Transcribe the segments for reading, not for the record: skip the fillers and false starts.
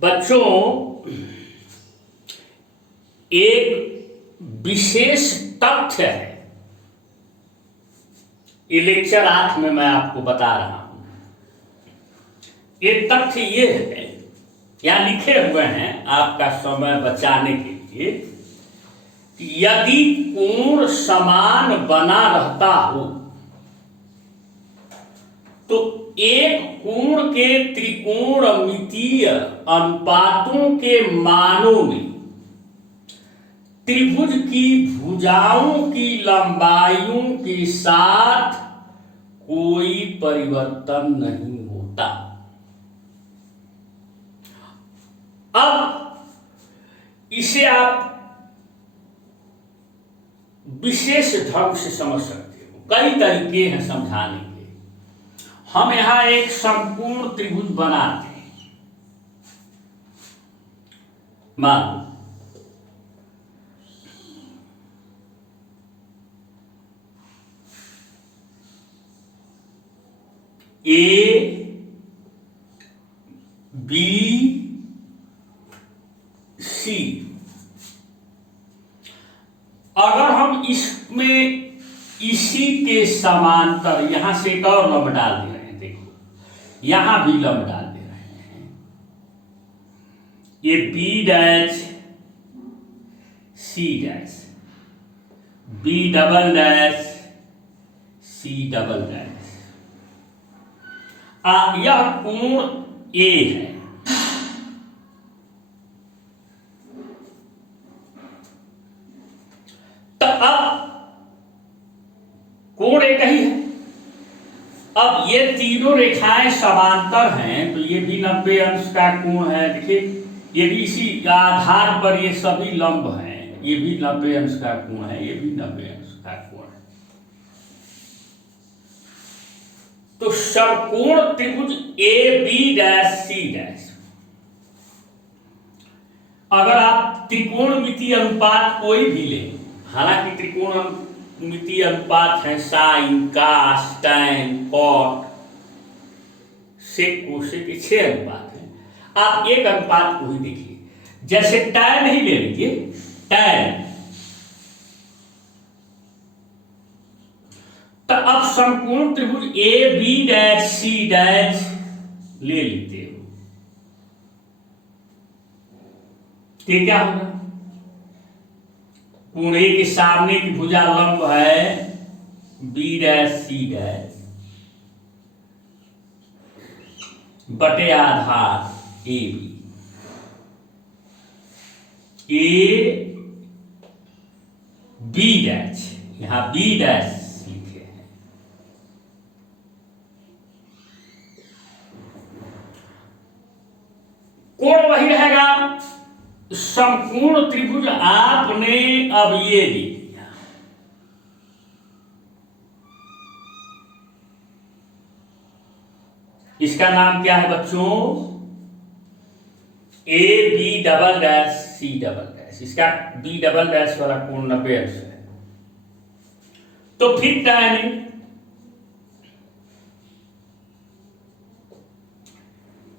बच्चों, एक विशेष तथ्य है, ये लेक्चर 8 में मैं आपको बता रहा हूं। ये तथ्य ये है, यहां लिखे हुए हैं आपका समय बचाने के लिए, कि यदि कोण समान बना रहता हो तो एक कोण के त्रिकोणमितीय अनुपातों के मानों में त्रिभुज की भुजाओं की लंबाइयों के साथ कोई परिवर्तन नहीं होता। अब इसे आप विशेष ढंग से समझ सकते हो, कई तरीके हैं समझाने के। हम यहां एक संपूर्ण त्रिभुज बनाते हैं। मान ए बी सी। अगर हम इसमें इसी के समांतर यहां से एक और लंब डाल दे रहे हैं, देखो यहां भी लंब डाल दे रहे हैं, ये B dash C dash, B double dash C double dash. यह कोण ए है। तो अब कोण एक ही है। अब ये तीनों रेखाएं समांतर हैं, तो ये भी 90 अंश का कोण है। देखिए ये भी इसी आधार पर ये सभी लंब हैं, ये भी 90 अंश का कोण है, ये भी 90 अंश का कोण है। तो समकोण त्रिभुज A B dash C dash, अगर आप त्रिकोणमितीय अनुपात कोई भी लें, हालांकि त्रिकोणमितीय अनुपात है साइन, कास, टैन, कॉट, सेक, कोसेक, 6 अनुपात है। आप एक अनुपात को ही देखिए, जैसे टैन ही ले लीजिए, टैन। तो अब समकोण त्रिभुज A B dash C dash ले लेते हो, तो क्या होगा? कोण ए के सामने की भुजा लंब है बी डैश सी डैश बटे आधार A B. A B dash, यहां बी डैश लिखे हैं। कोण वही रहेगा। संपूर्ण त्रिभुज आपने अब ये ले लिया, इसका नाम क्या है बच्चों? A B double dash C double dash. इसका बी डबल डैश वाला कोण 90 अंश है। तो फिर टैन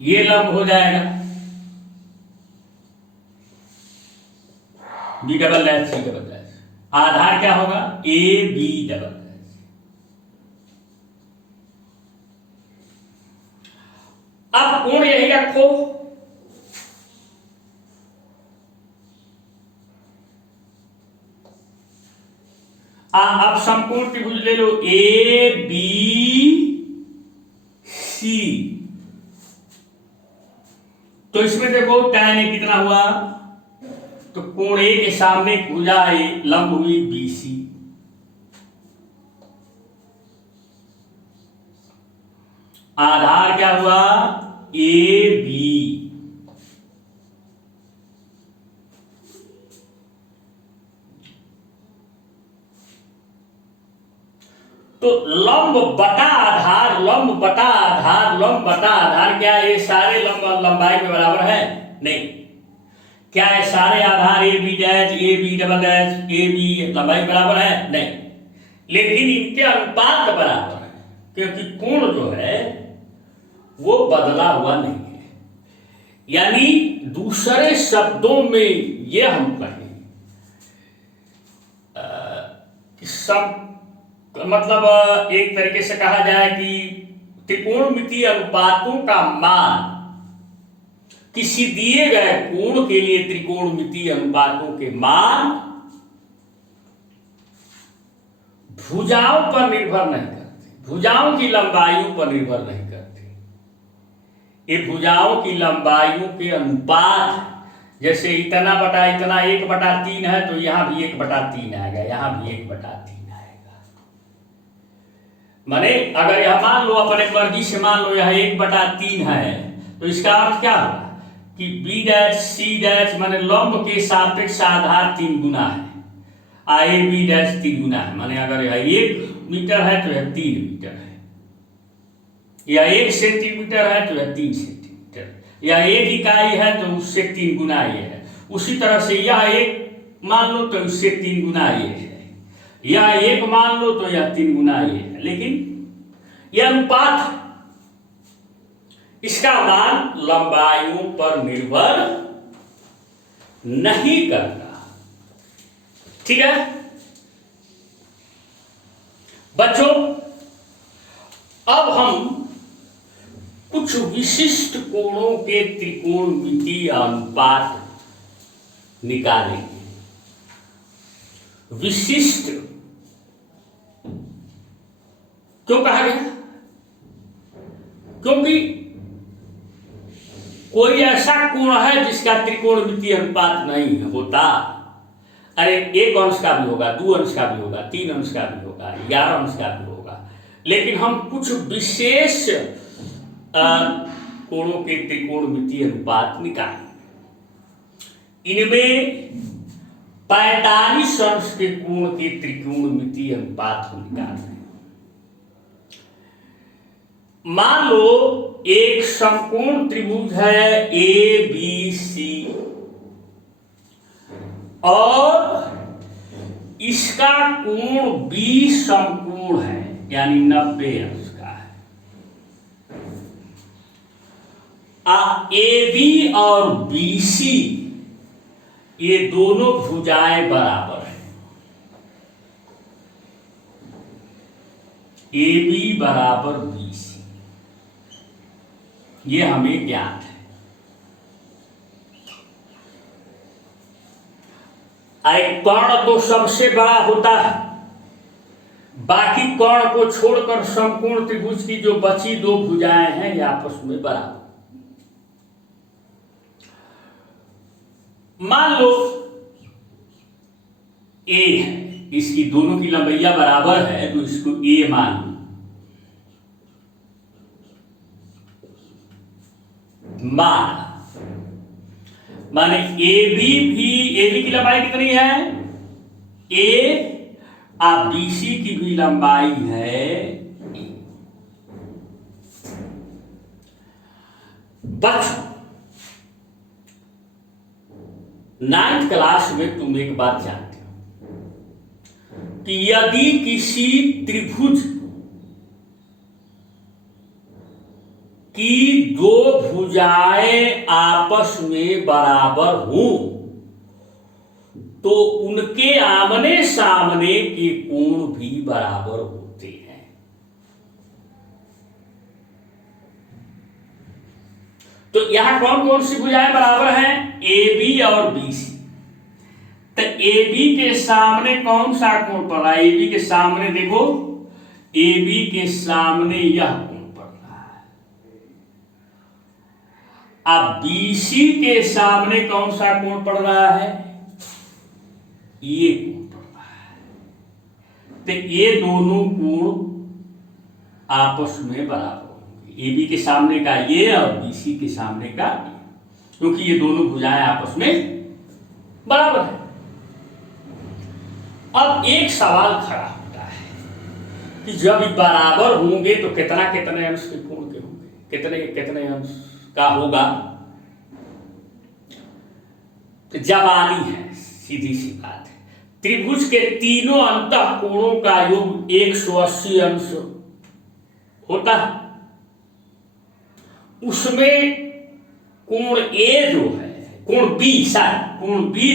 ये लंब हो जाएगा B double dash C double dash. आधार क्या होगा? A B double dash. अब कोण यही रखो, अब समकोण त्रिभुज ले लो ए बी सी। तो इसमें देखो टैन ए कितना हुआ? तो कोण ए के सामने भुजा लंब हुई बी सी। आधार क्या हुआ? A B. तो लंब बटा आधार, लंब बटा आधार, लंब बटा आधार, क्या ये सारे लंब लंबाई में बराबर है? नहीं। क्या है सारे आधार A B dash, A B double dash, A B लंबाई बराबर है? नहीं। लेकिन इनके अनुपात बराबर है, क्योंकि कोण जो है वो बदला हुआ नहीं है। यानी दूसरे शब्दों में ये हम कहें कि सब मतलब एक तरीके से कहा जाए कि त्रिकोणमितीय अनुपातों का मान किसी दिए गए कोण के लिए त्रिकोणमितीय अनुपातों के मान भुजाओं पर निर्भर नहीं करते, भुजाओं की लंबाइयों पर निर्भर नहीं करते। ये भुजाओं की लंबाइयों के अनुपात, जैसे इतना बटा इतना 1/3 है तो यहां भी 1/3 आएगा, यहां भी 1/3 आएगा। माने अगर यह मान लो अपने मर्जी से मान लो यह 1/3 है तो इसका अर्थ क्या होगा कि बी डैश सी डैश माने लंब के सापेक्ष आधार 3 गुना है, आई बी डैश 3 गुना है। माने अगर यह 1 मीटर है तो यह 3 मीटर है, या 1 सेंटीमीटर है तो यह 3 सेंटीमीटर, या 1 इकाई है तो उससे 3 गुना ये है। उसी तरह से यह 1 मान लो तो उससे 3 गुना ये है, या 1 मान लो तो यह 3 गुना ये है। लेकिन यह अनुपात है, इसका मान लंबाइयों पर निर्भर नहीं करता। ठीक है बच्चों, अब हम कुछ विशिष्ट कोणों के त्रिकोणमितीय अनुपात निकालेंगे। विशिष्ट क्यों कहा गया? क्योंकि कोई ऐसा कोण है जिसका त्रिकोणमितीय अनुपात नहीं होता। अरे 1 अंश का भी होगा, 2 अंश का भी होगा, 3 अंश का भी होगा, 11 अंश का भी होगा, लेकिन हम कुछ विशेष कोणों के त्रिकोणमितीय अनुपात निकालें। इनमें 45 अंश के कोण के त्रिकोणमितीय अनुपात हम निकाल रहे हैं। मान लो एक समकोण त्रिभुज है ए बी सी और इसका कोण बी समकोण है, यानी 90 अंश का है। ए बी और बी सी ये दोनों भुजाएं बराबर हैं। ए बी बराबर बी सी, ये हमें ज्ञात है। एक कर्ण तो सबसे बड़ा होता है, बाकी कर्ण को छोड़कर समकोण त्रिभुज की जो बची 2 भुजाएं हैं ये आपस में बराबर। मान लो ए है, इसकी दोनों की लंबाइयां बराबर है तो इसको ए मान लो। माने ए बी की लंबाई कितनी है? ए और बी सी की भी लंबाई है ए। बच्चों 9th क्लास में तुम एक बात जानते हो कि यदि किसी त्रिभुज की 2 भुजाएं आपस में बराबर हों तो उनके आमने सामने के कोण भी बराबर होते हैं। तो यहां कौन कौन सी भुजाएं बराबर हैं? ए बी और बी सी। तो ए बी के सामने कौन सा कोण पड़ रहा है? ए बी के सामने देखो, ए बी के सामने यह कोण पड़ रहा है। अब बी सी के सामने कौन सा कोण पड़ रहा है? ये कोण पड़ रहा है। तो ये दोनों कोण आपस में बराबर होंगे, ए बी के सामने का ये और बी सी के सामने का ये, क्योंकि ये दोनों भुजाएं आपस में बराबर है। अब एक सवाल खड़ा होता है कि जब बराबर होंगे तो कितना कितने अंश के कोण के होंगे, कितने कितने अंश का होगा? तो जवानी है, सीधी सी बात है। त्रिभुज के तीनों अंतः कोणों का योग 180 अंश होता है। उसमें कोण ए जो है, कोण बी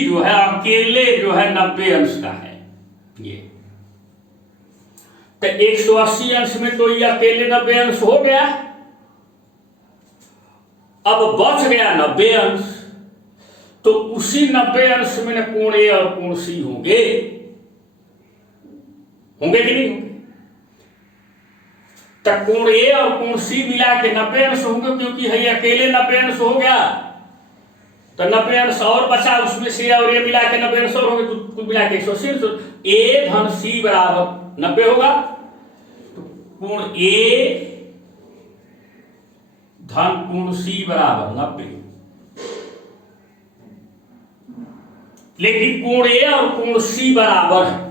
जो है अकेले जो है 90 अंश का है। ये तो 180 अंश में तो ये अकेले 90 अंश हो गया। अब बच गया 90 अंश, तो उसी 90 अंश में न कोण ए और कोण सी होंगे कि नहीं होंगे? तो कोण ए और कोण सी मिला के 90 अंश होंगे, क्योंकि है अकेले 90 अंश हो गया। तो 90 अंश और बचा, उसमें से और ए मिला के 90 अंश और होंगे, तो कुल मिला के 180। ए धन सी बराबर 90 होगा। तो कोण ए धन कोण सी बराबर 90। लेकिन कोण ए और कोण सी बराबर है।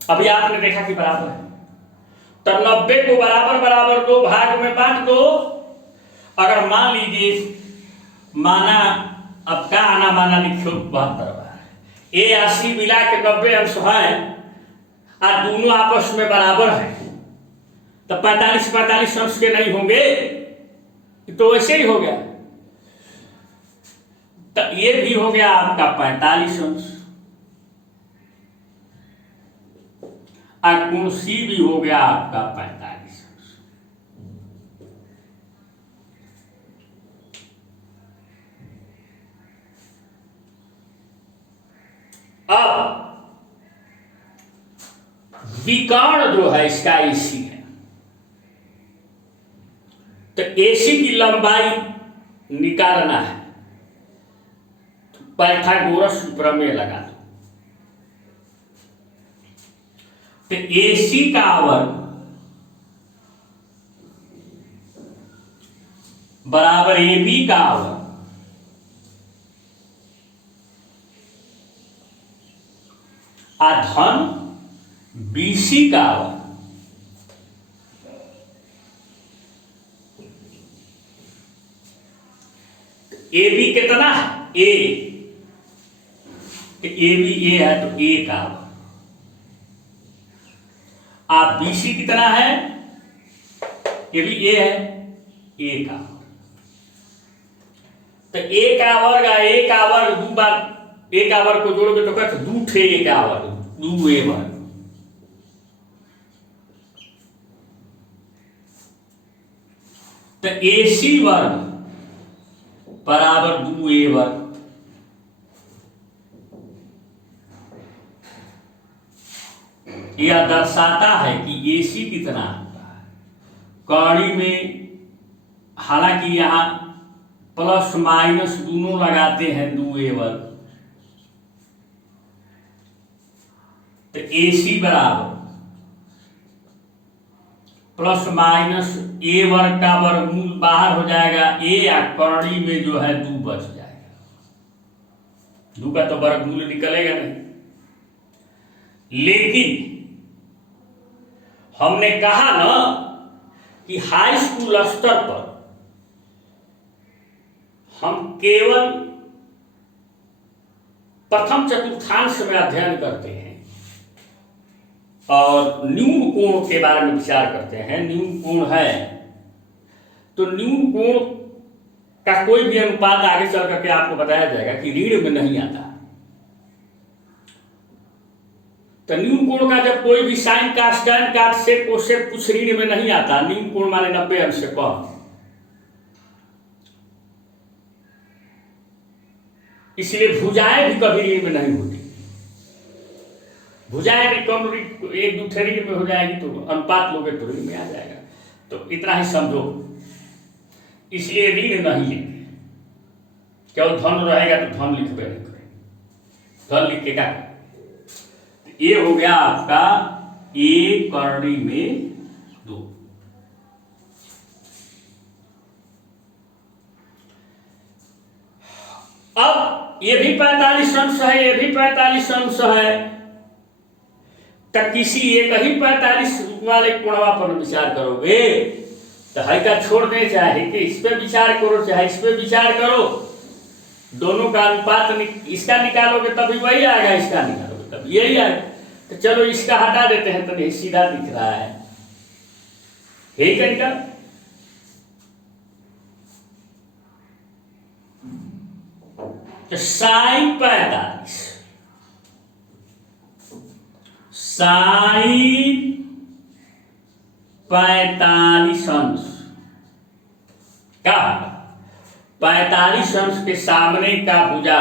अभी आपने देखा कि बराबर है, तो 90 को बराबर बराबर दो भाग में बांट दो। अगर मान लीजिए माना, अब का आना माना लिखो 72 बार, ए 80 मिला के 90 अंश है और दोनों आपस में बराबर है, तो 45 अंश के नहीं होंगे, तो वैसे ही हो गया। तो ये भी हो गया आपका 45 अंश, और कोण सी भी हो गया आपका 45 अंश। अब विकर्ण जो है इसका एसी है, तो एसी की लंबाई निकालना है, तो पाइथागोरस प्रमेय लगा दो। तो एसी का वर्ग बराबर ए बी का वर्ग धन BC का वर्ग ए बी कितना है? ए, ए बी ए है तो ए का वर्ग। आप BC कितना है? ये भी ए है, ए का। तो ए का वर्ग दो बार, ए का वर्ग को जोड़ोगे तो कहते दू ठे ए का वर्ग, दू ए वर्ग। तो AC वर्ग बराबर दू ए वर्ग। यह दर्शाता है कि AC कितना होता है। कौड़ी में हालांकि यहां प्लस माइनस दोनों लगाते हैं 2a वर्ग, तो AC बराबर प्लस माइनस a वर्ग का वर्गमूल बाहर हो जाएगा a, या कौड़ी में जो है 2 बच जाएगा। 2 का तो वर्गमूल निकलेगा नहीं। लेकिन हमने कहा ना कि हाई स्कूल स्तर पर हम केवल प्रथम चतुर्थांश में अध्ययन करते हैं और न्यून कोण के बारे में विचार करते हैं। न्यून कोण है तो न्यून कोण का कोई भी अनुपात आगे चल करके आपको बताया जाएगा कि ऋण में नहीं आता। तो न्यून कोण का जब कोई भी साइन का, स्टैन का, सेक कोसेक कुछ ऋण में नहीं आता। न्यून कोण माने 90 अंश से कम। इसलिए भुजाएं भी कभी ऋण में नहीं होती। भुजाएं भी कम एक दूसरे ऋण में हो जाएगी तो अनुपात लोगे तो ऋण में आ जाएगा। तो इतना ही समझो, इसलिए ऋण नहीं लिखे। केवल धन रहेगा तो धन लिखबे नहीं करेंगे। धन लिखेगा ये हो गया आपका ए करणी में 2। अब ये भी 45 अंश है, ये भी 45 अंश है, तो किसी एक ही 45 वाले कोणवा पर विचार करोगे तो है का छोड़ दे, चाहे कि इस पे विचार करो चाहे इस पे विचार करो, दोनों का अनुपात इसका निकालोगे तभी वही आएगा, इसका निकालोगे तभी यही आएगा। तो चलो इसका हटा देते हैं, तो सीधा दिख रहा है यही का निकाल। तो साइन 45, साइन 45 अंश का 45 अंश के सामने का भुजा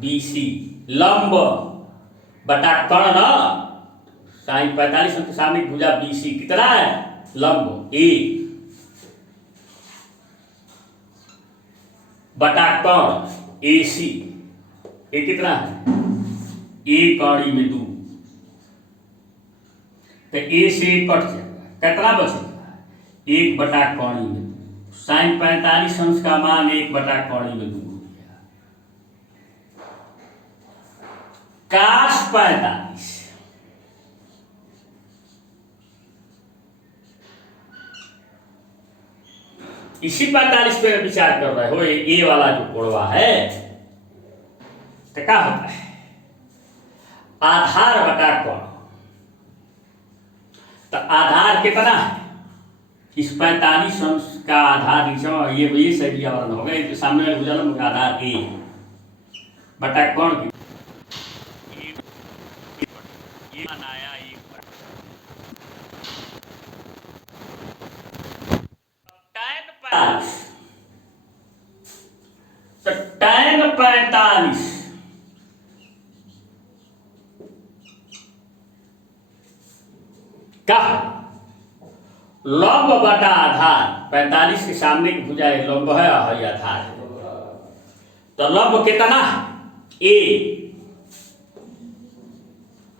BC लंब बटा कर्ण, साइन 45 अंश के सामने की भुजा BC कितना है, लंब A बटा कर्ण AC, ये कितना है, A कौड़ी में 2, तो A से कट जाएगा, कितना बचेगा, 1 बटा कौड़ी में 2, साइन 45 अंश का मान 1 बटा कौड़ी में 2 हो गया। काश 45, इसी 45 पे विचार कर रहे हो, ये वाला जो कोड़वा है, तो क्या होता है, आधार बटा कोण, तो आधार कितना है, इस 45 अंश का आधार नीचे ये सही आवरण हो गया, सामने वाले भुजा लंब का आधार A बटा कोण की बनाया 1 तो tan 45 का लंब बटा आधार, 45 के सामने की भुजा लंब है और आधार है, तो लंब कितना है, A,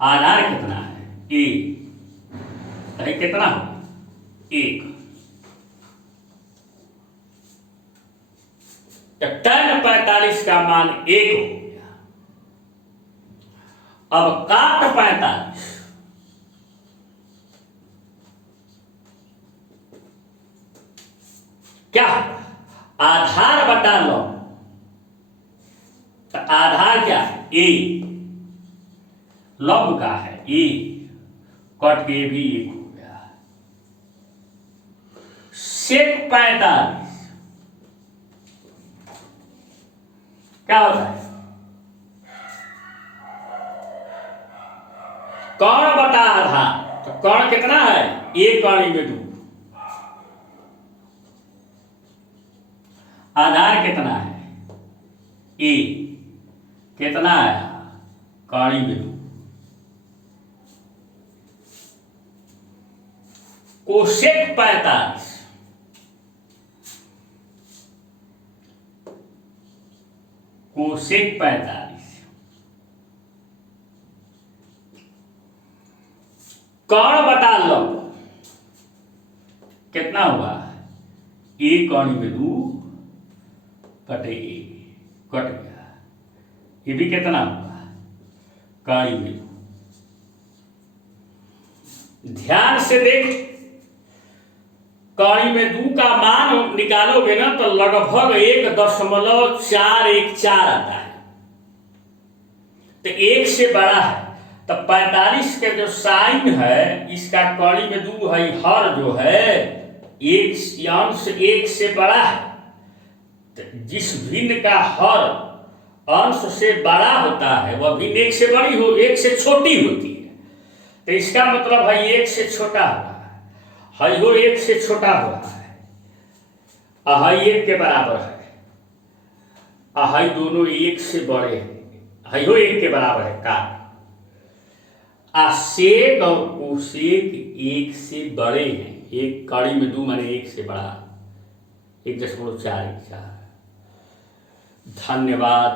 आधार कितना है, A, तो कितना हो, 1, तो tan 45 का मान 1 हो गया। अब काट 45, क्या आधार बटा लंब, तो आधार क्या है, A, लंब का है A, कट के भी 1 हो गया। सेक 45 क्या होता है, कर्ण बटा आधार, तो कर्ण कितना है, 1 कौड़ी में 2, आधार कितना है, A, कितना है, कौड़ी में 2, कोसेक 45, कोसेक 45, कर्ण बटा लंब कितना हुआ, 1 कौड़ी में 2 कटे 1, कट गया, ये भी कितना हुआ, कौड़ी में 2। ध्यान से देख, कौड़ी में 2 का मान निकालोगे ना तो लगभग 1.414 आता है, तो 1 से बड़ा है, तो 45 के जो साइन है इसका कौड़ी में 2 है, हर जो है 1 अंश 1 से बड़ा है, तो जिस भिन्न का हर अंश से बड़ा होता है वह भिन्न 1 से बड़ी हो, 1 से छोटी होती है, तो इसका मतलब है 1 से छोटा हुआ है, हो 1 से छोटा हुआ है, अहाई 1 के बराबर है, अहाई दोनों 1 से बड़े हैं, हो 1 के बराबर है, का सेक और कोसेक 1 से बड़े हैं, 1 कौड़ी में 2 माने 1 से बड़ा, 1.414। धन्यवाद।